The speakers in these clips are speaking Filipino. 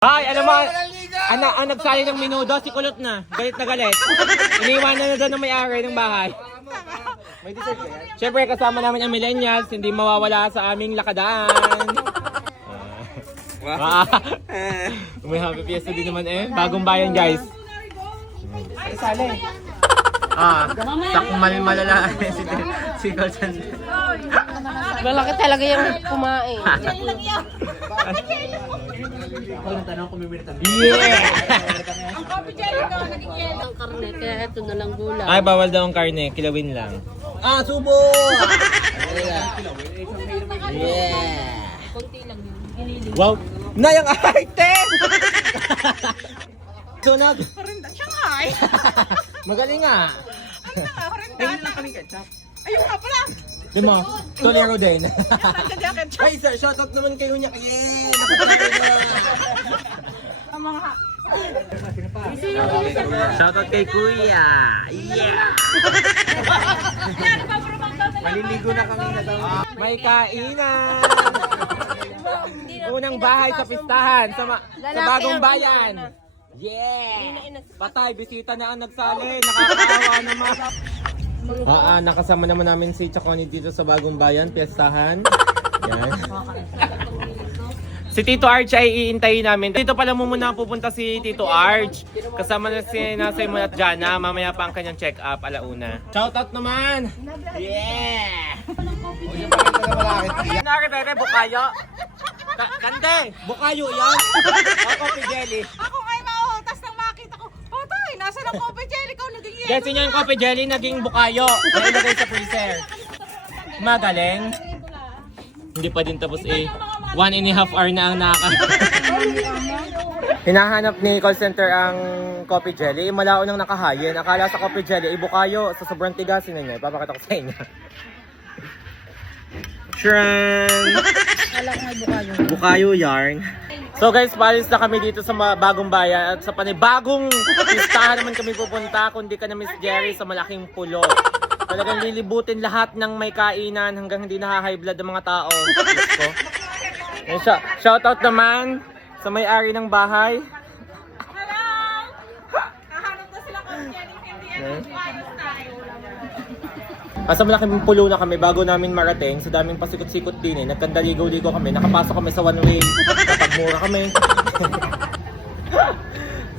Ay, alam mo, ang nagsali ng minudo, si Kulot na. Galit na galit. Iniwanan na doon ng may-ari ng bahay. May dessert ka yan? Siyempre, kasama namin ang millennials, hindi mawawala sa aming lakadaan. May happy fiesta din naman eh. Bagong bayan, guys. Sali. Sakmal malala si Colton. Malaki talaga yung kumain. Ako lang tanong kung may minute. Yeah! Ang coffee jelly ko, naging yelo. Ang karne, kaya ito na lang gulay. Ay, bawal daw ang karne. Kilawin lang. Subo! Yeah! Konti lang yun. Ginilig. Wow! Nayang item! Sunog! Shanghai! Magaling nga! Tingnan lang kami ketchup. Ayun nga pala! Di mo, Tolero din. Nandiyan yung ketchup. Ay sir, shoutout naman kayo niya. Yeah! Ang mga... Shoutout kay Kuya! Yeah! Maliligo na kami na daw. May kainan! Unang bahay sa pistahan sa bagong bayan. Yeah! Patay, bisita na ang nagsali. Nakakaawa naman. Nakasama naman namin si Chaconi dito sa bagong bayan, piestahan. Yan. Si Tito Arch ay iintayin namin. Dito pala muna pupunta si Tito Arch. Kasama na si Nasay mo at Jana. Mamaya pa ang kanyang check-up, alauna. Shoutout naman! Yeah! Nakakita bukayo. Kande, bukayo yan. O coffee jelly. Ako ngayon mauhutas nang makita ko. Oh, tay, nasa ng coffee jelly ko naging yelo. Kasi niya yung coffee jelly naging bukayo. Nailagay sa freezer. Magaling. Hindi pa din tapos eh. 1.5 hour na ang Hinahanap ni call center ang coffee jelly. Malao nang nakahayin. Akala sa coffee jelly, ibukayo. Sa sobrang tigasin na niya. Ipapakita ko sa inyo. Shran! Alam ko may bukayo. Bukayo yarn. So guys, paalis na kami dito sa bagong bayan. At sa panibagong pistahan naman kami pupunta. Kundi ka na Miss Jerry sa malaking pulo. Talagang lilibutin lahat ng may kainan hanggang hindi nakaka-high blood ang mga tao. Shoutout naman sa may-ari ng bahay. Hello! Nahanap na sila coffee jelly. Hindi yan. Ayos tayo. Sa malaking pulo na kami bago namin marating. Sa daming pasikot-sikot din eh. Nagkandaligaw-ligaw kami. Nakapasok kami sa one way. Kapag mura kami.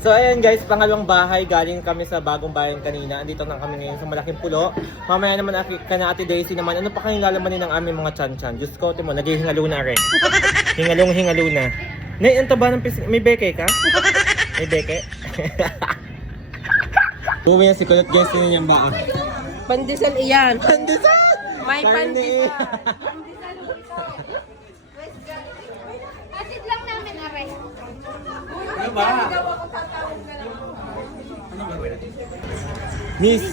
So ayan guys, pangalawang bahay. Galing kami sa bagong bayan kanina. Andito na kami ngayon sa malaking pulo. Mamaya naman ka na Ate Daisy naman. Ano pa kayong lalamanin ng aming mga chan-chan? Diyos ko, timo, naghihingalo na rin. Hingalong-hingalo na. Nay, ang taba ng pising. May beke ka? May beke? Uwi na si Kulot guys. Yun yung baan. Pandesal iyan. Pandesal! May pandesal. Asid lang namin, aray. Ano ba? Miss,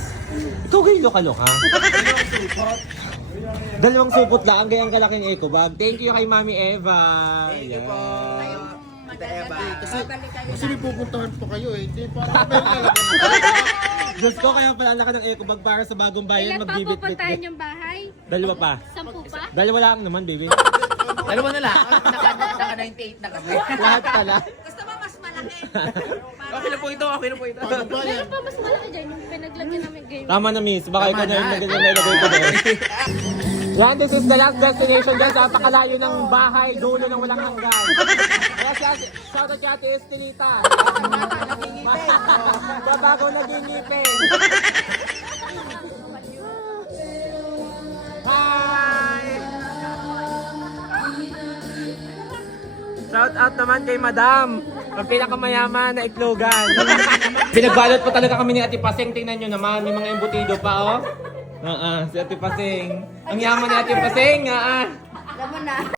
ikaw kayo loka-loka? Dalawang supot lang, ang gayang kalaking eco bag. Thank you kay Mami Eva. Thank you po. Tita Eva. Kasi may pupuntahan pa kayo eh. Di parang meron talaga. Diyos ko, kaya pala laki ng eco bag para sa bagong bayan. Ilan pa Magbibit-bit. pupuntahan yung bahay? Dalawa pa. 10 pa? Dalawa lang naman, baby. Dalawa na lang. Naka 98 na kami. Lahat pala. Gusto mo mas malaki? Okay na po ito, okay na po ito. Meron pa mas malaki dyan yung pinaglagyan namin game. Tama na, Miss. Baka ikaw na yung nilagay ko doon. Yan, this is the last destination guys. Napakalayo ng bahay, dulo ng walang hanggan. Shoutout kay Ate Estelita. Babago naging ngipin. Hi! Shout out naman kay Madam. Ang pinakamayaman na itlogan. Pinagbalot pa talaga kami ni Ate Paseng. Tingnan nyo naman, may mga embutido pa oh. Si Ate Paseng. Ang yaman ni Ate Paseng.